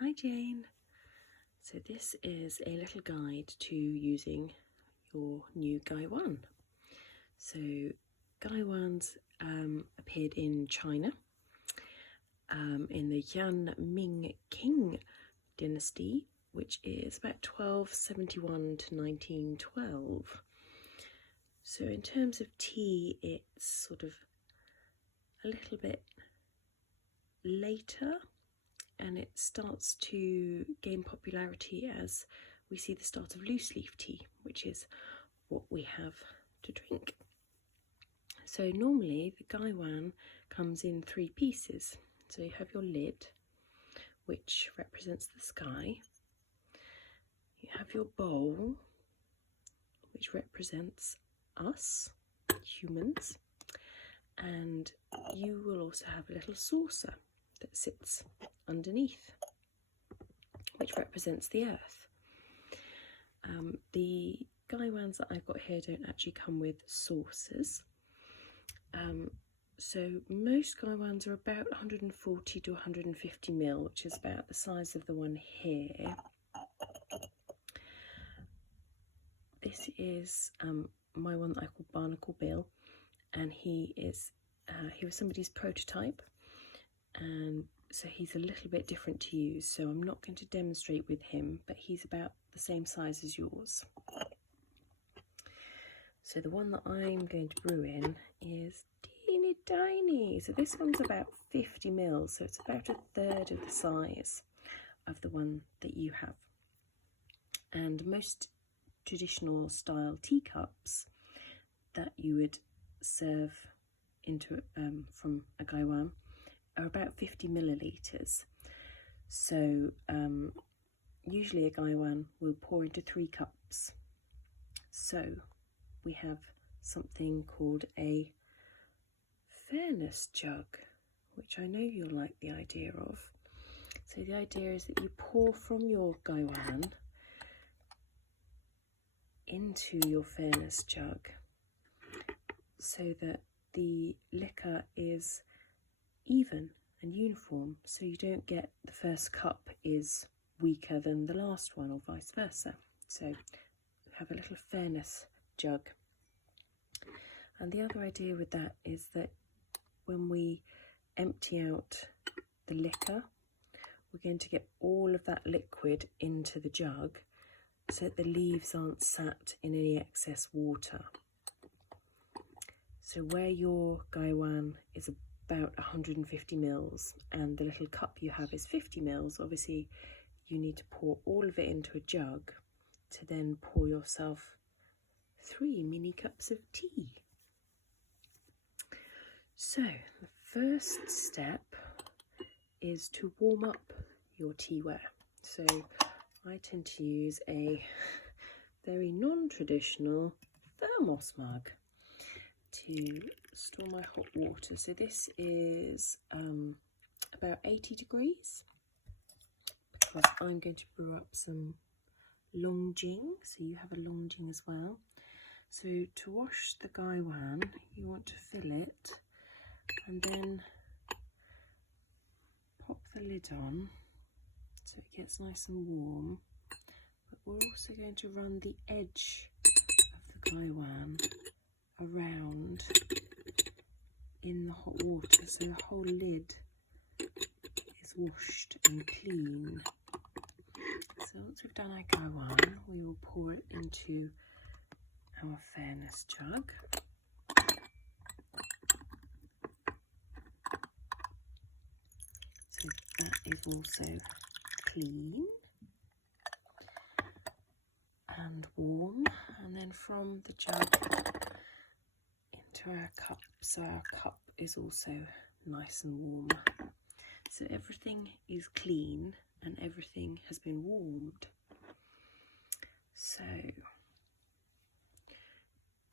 Hi Jane. So this is a little guide to using your new Gaiwan. So Gaiwans appeared in China in the Yan Ming Qing dynasty, which is about 1271 to 1912. So in terms of tea, it's sort of a little bit later, and it starts to gain popularity as we see the start of loose leaf tea, which is what we have to drink. So normally the Gaiwan comes in 3 pieces. So you have your lid, which represents the sky. You have your bowl, which represents us, humans. And you will also have a little saucer that sits underneath, which represents the earth. The Gaiwans that I've got here don't actually come with saucers. So most Gaiwans are about 140 to 150 ml, which is about the size of the one here. This is my one that I call Barnacle Bill, and he was somebody's prototype, and so he's a little bit different to use, so I'm not going to demonstrate with him, but he's about the same size as yours. So the one that I'm going to brew in is teeny tiny. So this one's about 50 ml, so it's about 1/3 of the size of the one that you have. And most traditional style teacups that you would serve into from a Gaiwan are about 50 millilitres. So usually a Gaiwan will pour into 3 cups. So we have something called a fairness jug, which I know you'll like the idea of. So the idea is that you pour from your Gaiwan into your fairness jug so that the liquor is even and uniform, so you don't get the first cup is weaker than the last one or vice versa. So we have a little fairness jug. And the other idea with that is that when we empty out the liquor, we're going to get all of that liquid into the jug so that the leaves aren't sat in any excess water. So where your Gaiwan is about 150 ml and the little cup you have is 50 ml, obviously you need to pour all of it into a jug to then pour yourself 3 mini cups of tea. So the first step is to warm up your teaware. So I tend to use a very non-traditional thermos mug to store my hot water. So this is about 80 degrees because I'm going to brew up some longjing, so you have a longjing as well. So to wash the Gaiwan, you want to fill it and then pop the lid on so it gets nice and warm. But we're also going to run the edge of the Gaiwan around in the hot water so the whole lid is washed and clean. So once we've done our Gaiwan, we will pour it into our fairness jug. So that is also clean and warm, and then from the jug into our cup, so our cup is also nice and warm. So everything is clean and everything has been warmed. So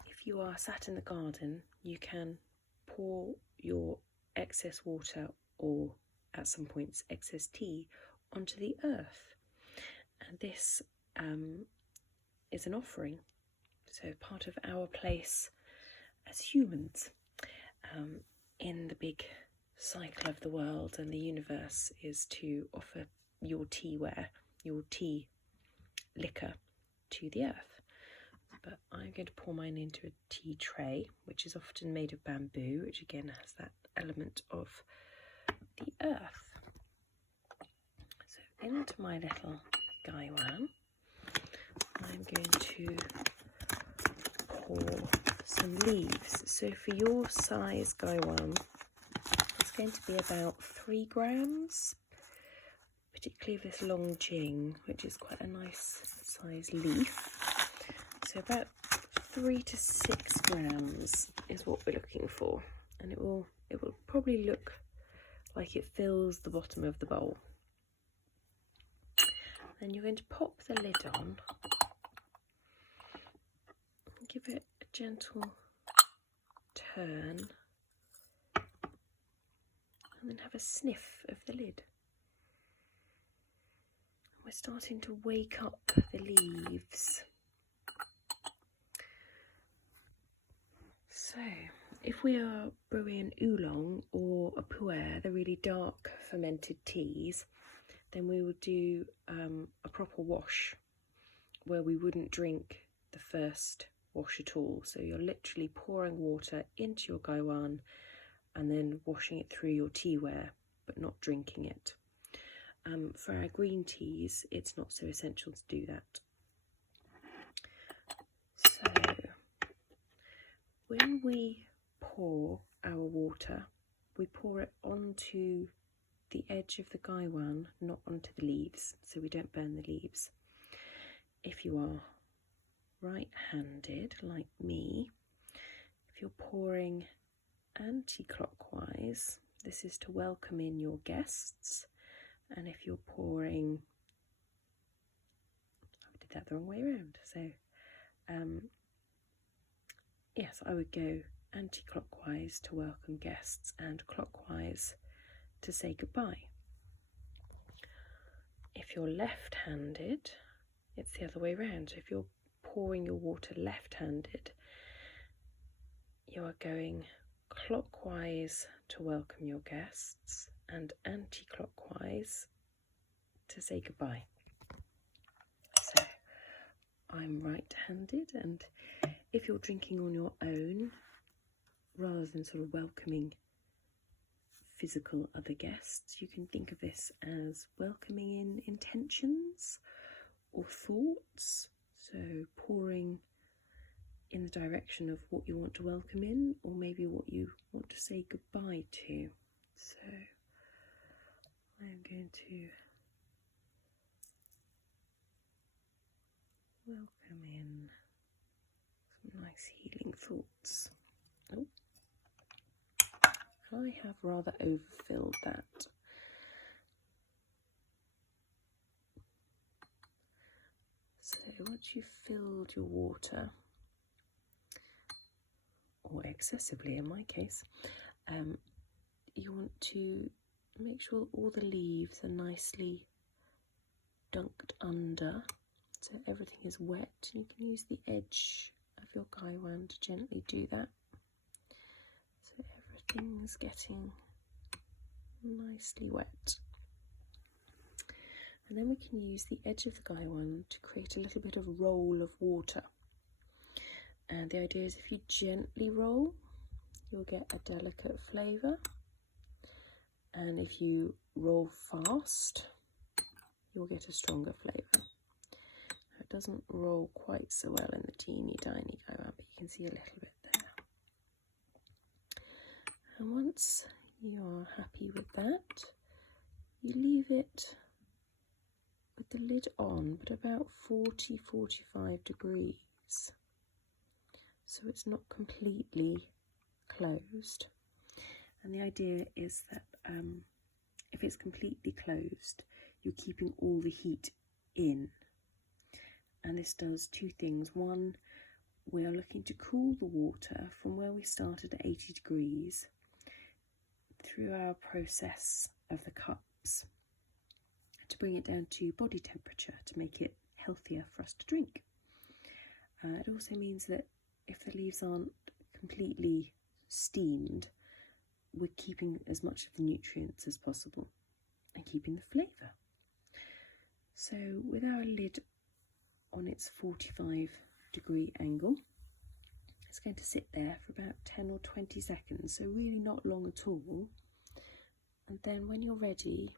if you are sat in the garden, you can pour your excess water or at some points excess tea onto the earth, and this is an offering, so part of our place as humans in the big cycle of the world and the universe is to offer your teaware, your tea liquor to the earth. But I'm going to pour mine into a tea tray, which is often made of bamboo, which again has that element of the earth. So into my little Gaiwan, I'm going to pour some leaves. So for your size Gaiwan, it's going to be about 3 grams, particularly this long Jayne, which is quite a nice size leaf. So about 3 to 6 grams is what we're looking for, and it will probably look like it fills the bottom of the bowl. Then you're going to pop the lid on, give it a gentle turn, and then have a sniff of the lid. We're starting to wake up the leaves. So, if we are brewing oolong or a pu'er, the really dark fermented teas, then we would do a proper wash where we wouldn't drink the first wash at all. So you're literally pouring water into your Gaiwan and then washing it through your teaware, but not drinking it. For our green teas, it's not so essential to do that. So when we pour our water, we pour it onto the edge of the Gaiwan, not onto the leaves, so we don't burn the leaves. If you are right-handed, like me, if you're pouring anti-clockwise, this is to welcome in your guests. And if you're pouring, I did that the wrong way around. So, yes, I would go anti-clockwise to welcome guests and clockwise to say goodbye. If you're left-handed, it's the other way around. So if you're pouring your water left-handed, you are going clockwise to welcome your guests and anti-clockwise to say goodbye. So I'm right-handed, and if you're drinking on your own, rather than sort of welcoming physical other guests, you can think of this as welcoming in intentions or thoughts. So pouring in the direction of what you want to welcome in, or maybe what you want to say goodbye to. So I'm going to welcome in some nice healing thoughts. Oh, I have rather overfilled that. So once you've filled your water, or excessively in my case, you want to make sure all the leaves are nicely dunked under, so everything is wet. You can use the edge of your Gaiwan to gently do that, so everything's getting nicely wet. And then we can use the edge of the Gaiwan to create a little bit of roll of water. And the idea is if you gently roll, you'll get a delicate flavour. And if you roll fast, you'll get a stronger flavour. It doesn't roll quite so well in the teeny tiny Gaiwan, but you can see a little bit there. And once you are happy with that, you leave it with the lid on, but about 40-45 degrees. So it's not completely closed. And the idea is that if it's completely closed, you're keeping all the heat in. And this does two things. One, we are looking to cool the water from where we started at 80 degrees through our process of the cups to bring it down to body temperature to make it healthier for us to drink. It also means that if the leaves aren't completely steamed, we're keeping as much of the nutrients as possible and keeping the flavour. So with our lid on its 45-degree angle, it's going to sit there for about 10 or 20 seconds, so really not long at all. And then when you're ready,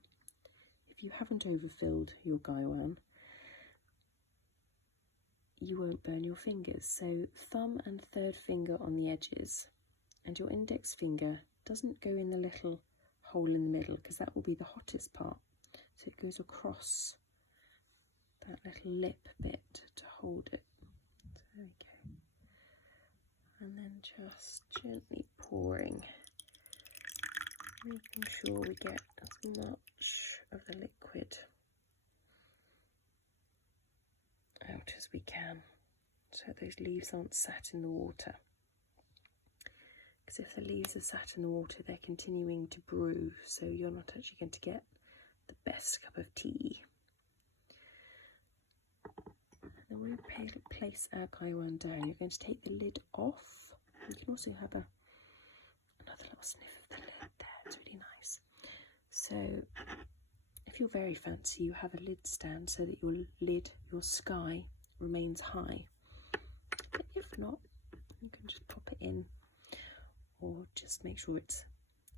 if you haven't overfilled your Gaiwan, you won't burn your fingers. So thumb and third finger on the edges, and your index finger doesn't go in the little hole in the middle, because that will be the hottest part. So it goes across that little lip bit to hold it. Okay. And then just gently pouring, making sure we get as much of the liquid out as we can, so those leaves aren't sat in the water. Because if the leaves are sat in the water, they're continuing to brew, so you're not actually going to get the best cup of tea. And then when we place our Gaiwan down, you're going to take the lid off. You can also have another little sniff of the lid there, it's really nice. So if you're very fancy, you have a lid stand so that your lid, your sky, remains high. But if not, you can just pop it in, or just make sure it's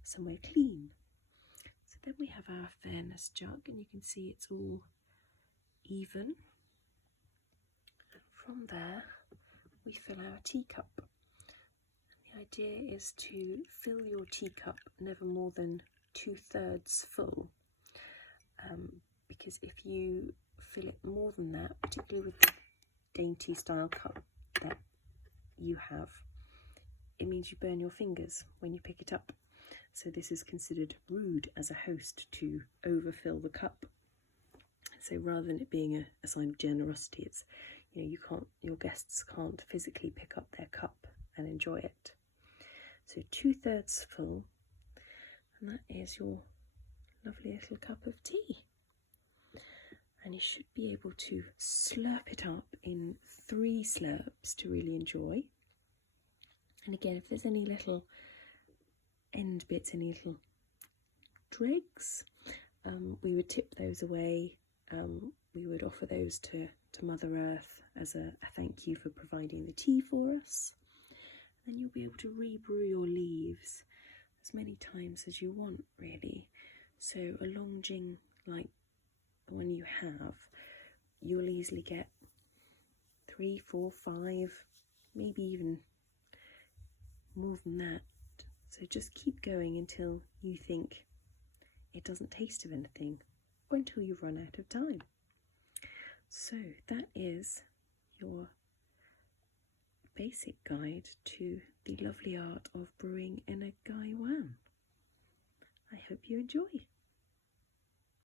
somewhere clean. So then we have our fairness jug, and you can see it's all even. And from there, we fill our teacup. The idea is to fill your teacup never more than 2/3 full, because if you fill it more than that, particularly with the dainty style cup that you have, it means you burn your fingers when you pick it up. So this is considered rude as a host to overfill the cup. So rather than it being a sign of generosity, it's, you know, your guests can't physically pick up their cup and enjoy it. So 2/3 full, and that is your lovely little cup of tea. And you should be able to slurp it up in 3 slurps to really enjoy. And again, if there's any little end bits, any little dregs, we would tip those away. We would offer those to Mother Earth as a thank you for providing the tea for us. Then you'll be able to rebrew your leaves as many times as you want, really. So a long jing like the one you have, you'll easily get 3, 4, 5, maybe even more than that. So just keep going until you think it doesn't taste of anything, or until you run out of time. So that is your basic guide to the lovely art of brewing in a Gaiwan. I hope you enjoy.